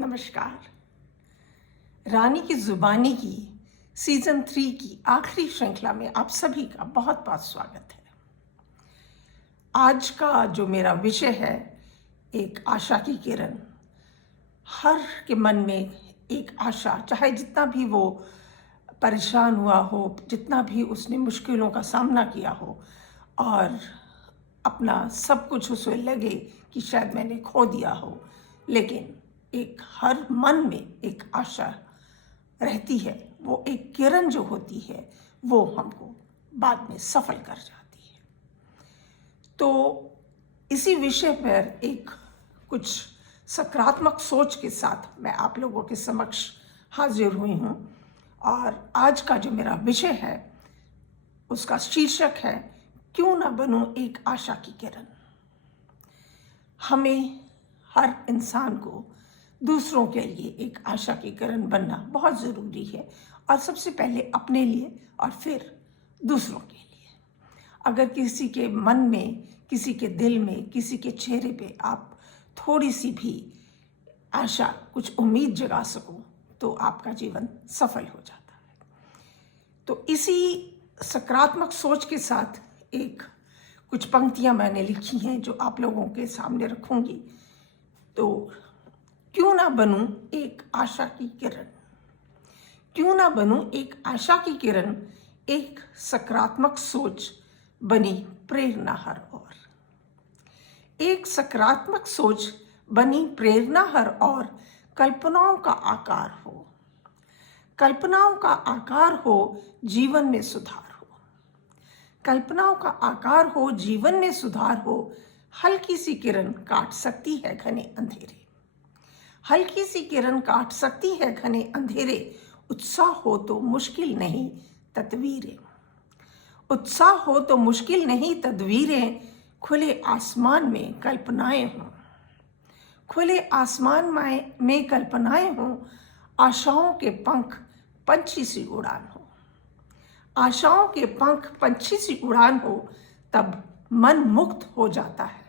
नमस्कार। रानी की ज़ुबानी की सीज़न 3 की आखिरी श्रृंखला में आप सभी का बहुत बहुत स्वागत है। आज का जो मेरा विषय है, एक आशा की किरण। हर के मन में एक आशा, चाहे जितना भी वो परेशान हुआ हो, जितना भी उसने मुश्किलों का सामना किया हो और अपना सब कुछ उसे लगे कि शायद मैंने खो दिया हो, लेकिन एक हर मन में एक आशा रहती है। वो एक किरण जो होती है वो हमको बाद में सफल कर जाती है। तो इसी विषय पर एक कुछ सकारात्मक सोच के साथ मैं आप लोगों के समक्ष हाजिर हुई हूँ। और आज का जो मेरा विषय है उसका शीर्षक है, क्यों ना बनूं एक आशा की किरण। हमें हर इंसान को दूसरों के लिए एक आशा की किरण बनना बहुत ज़रूरी है, और सबसे पहले अपने लिए और फिर दूसरों के लिए। अगर किसी के मन में, किसी के दिल में, किसी के चेहरे पे आप थोड़ी सी भी आशा, कुछ उम्मीद जगा सको तो आपका जीवन सफल हो जाता है। तो इसी सकारात्मक सोच के साथ एक कुछ पंक्तियां मैंने लिखी हैं जो आप लोगों के सामने रखूंगी। तो क्यों ना बनूं एक आशा की किरण। क्यों ना बनूं एक आशा की किरण, एक सकारात्मक सोच बनी प्रेरणा हर ओर। एक सकारात्मक सोच बनी प्रेरणा हर ओर, कल्पनाओं का आकार हो। कल्पनाओं का आकार हो, जीवन में सुधार हो। कल्पनाओं का आकार हो, जीवन में सुधार हो। हल्की सी किरण काट सकती है घने अंधेरे। हल्की सी किरण काट सकती है घने अंधेरे। उत्साह हो तो मुश्किल नहीं तदवीरें। उत्साह हो तो मुश्किल नहीं तदवीरें। खुले आसमान में कल्पनाएं हों। खुले आसमान में कल्पनाएं हों। आशाओं के पंख पंछी सी उड़ान हो। आशाओं के पंख पंछी सी उड़ान हो। तब मन मुक्त हो जाता है।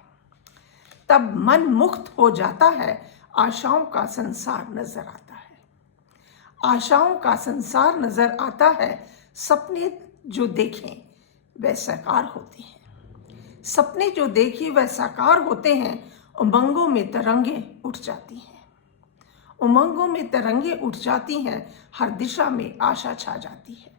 तब मन मुक्त हो जाता है। आशाओं का संसार नजर आता है। आशाओं का संसार नजर आता है। सपने जो देखें वह साकार होते हैं। सपने जो देखें वह साकार होते हैं। उमंगों में तरंगे उठ जाती हैं। उमंगों में तरंगे उठ जाती हैं। हर दिशा में आशा छा जाती है।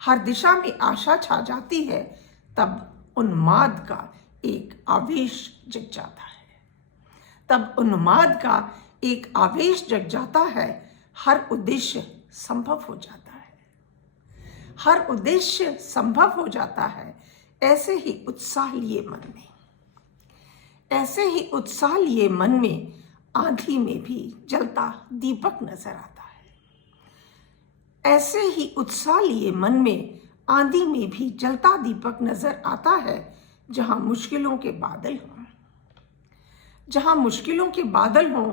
हर दिशा में आशा छा जाती है। तब उन्माद का एक आवेश जग जाता है। तब उन्माद का एक आवेश जग जाता है। हर उद्देश्य संभव हो जाता है। हर उद्देश्य संभव हो जाता है। ऐसे ही उत्साह लिए मन में, ऐसे ही उत्साह लिए मन में, आंधी में भी जलता दीपक नजर आता है। ऐसे ही उत्साह लिए मन में, आंधी में भी जलता दीपक नजर आता है। जहां मुश्किलों के बादल हों, जहां मुश्किलों के बादल हों,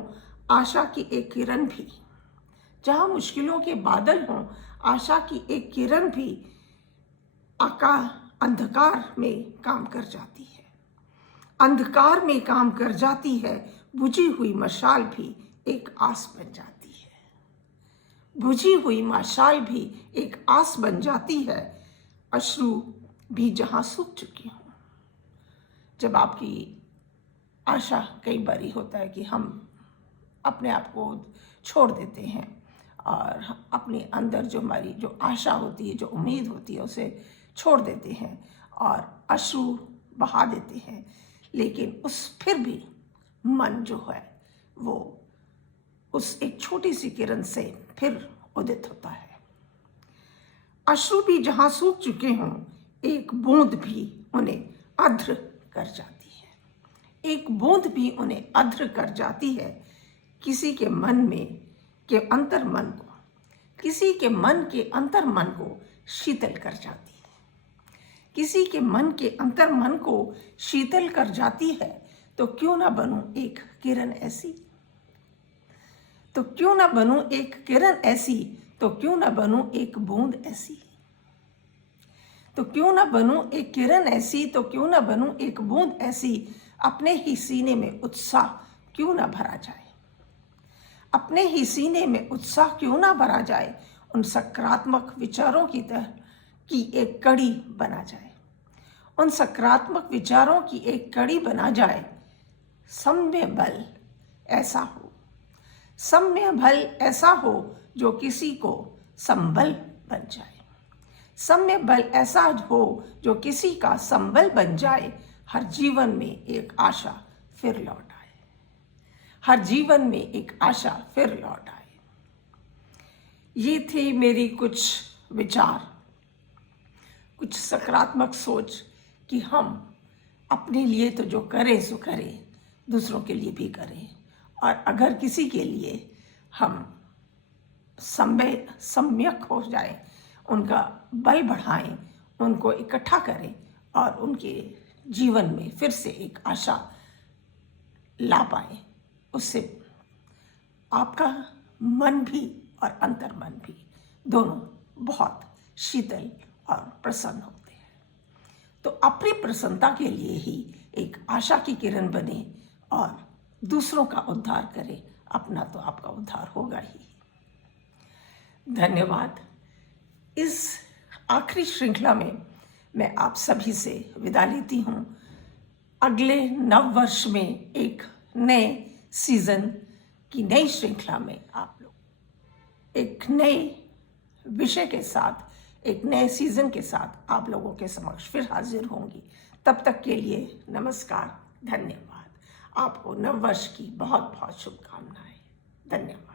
आशा की एक किरण भी, जहां मुश्किलों के बादल हों, आशा की एक किरण भी अंधकार में काम कर जाती है। अंधकार में काम कर जाती है। बुझी हुई मशाल भी एक आस बन जाती है। बुझी हुई मशाल भी एक आस बन जाती है। अश्रु भी जहां सूख चुकी हों। जब आपकी आशा, कई बारी होता है कि हम अपने आप को छोड़ देते हैं और अपने अंदर जो हमारी जो आशा होती है, जो उम्मीद होती है, उसे छोड़ देते हैं और अश्रु बहा देते हैं। लेकिन फिर भी मन जो है वो उस एक छोटी सी किरण से फिर उदित होता है। अश्रु भी जहां सूख चुके हों, एक बूंद भी उन्हें अध्र कर जाती है। एक बूंद भी उन्हें अध्र कर जाती है। किसी के मन में के अंतर मन को, किसी के मन के अंतर मन को शीतल कर जाती है। किसी के मन के अंतर मन को शीतल कर जाती है। तो क्यों ना बनूं एक किरण ऐसी। तो क्यों ना बनूं एक किरण ऐसी। तो क्यों ना बनूं एक बूंद ऐसी। तो क्यों ना बनूं एक किरण ऐसी। तो क्यों ना बनूं एक बूंद ऐसी। अपने ही सीने में उत्साह क्यों ना भरा जाए। अपने ही सीने में उत्साह क्यों ना भरा जाए, उन सकारात्मक विचारों की एक कड़ी बना जाए। उन सकारात्मक विचारों की एक कड़ी बना जाए। सम्य बल ऐसा हो, सम्य बल ऐसा हो जो किसी को संबल बन जाए। सम्य बल ऐसा हो जो किसी का संबल बन जाए। हर जीवन में एक आशा फिर लौट आए। हर जीवन में एक आशा फिर लौट आए। ये थे मेरी कुछ विचार, कुछ सकारात्मक सोच कि हम अपने लिए तो जो करें सो करें, दूसरों के लिए भी करें। और अगर किसी के लिए हम सम्यक हो जाए, उनका बल बढ़ाएं, उनको इकट्ठा करें और उनके जीवन में फिर से एक आशा ला पाएं, उससे आपका मन भी और अंतर्मन भी दोनों बहुत शीतल और प्रसन्न होते हैं। तो अपनी प्रसन्नता के लिए ही एक आशा की किरण बने और दूसरों का उद्धार करें, अपना तो आपका उद्धार होगा ही। धन्यवाद। इस आखिरी श्रृंखला में मैं आप सभी से विदा लेती हूँ। अगले नव वर्ष में एक नए सीजन की नई श्रृंखला में आप लोग एक नए विषय के साथ, एक नए सीजन के साथ आप लोगों के समक्ष फिर हाजिर होंगी। तब तक के लिए नमस्कार, धन्यवाद। आपको नव वर्ष की बहुत बहुत शुभकामनाएं। धन्यवाद।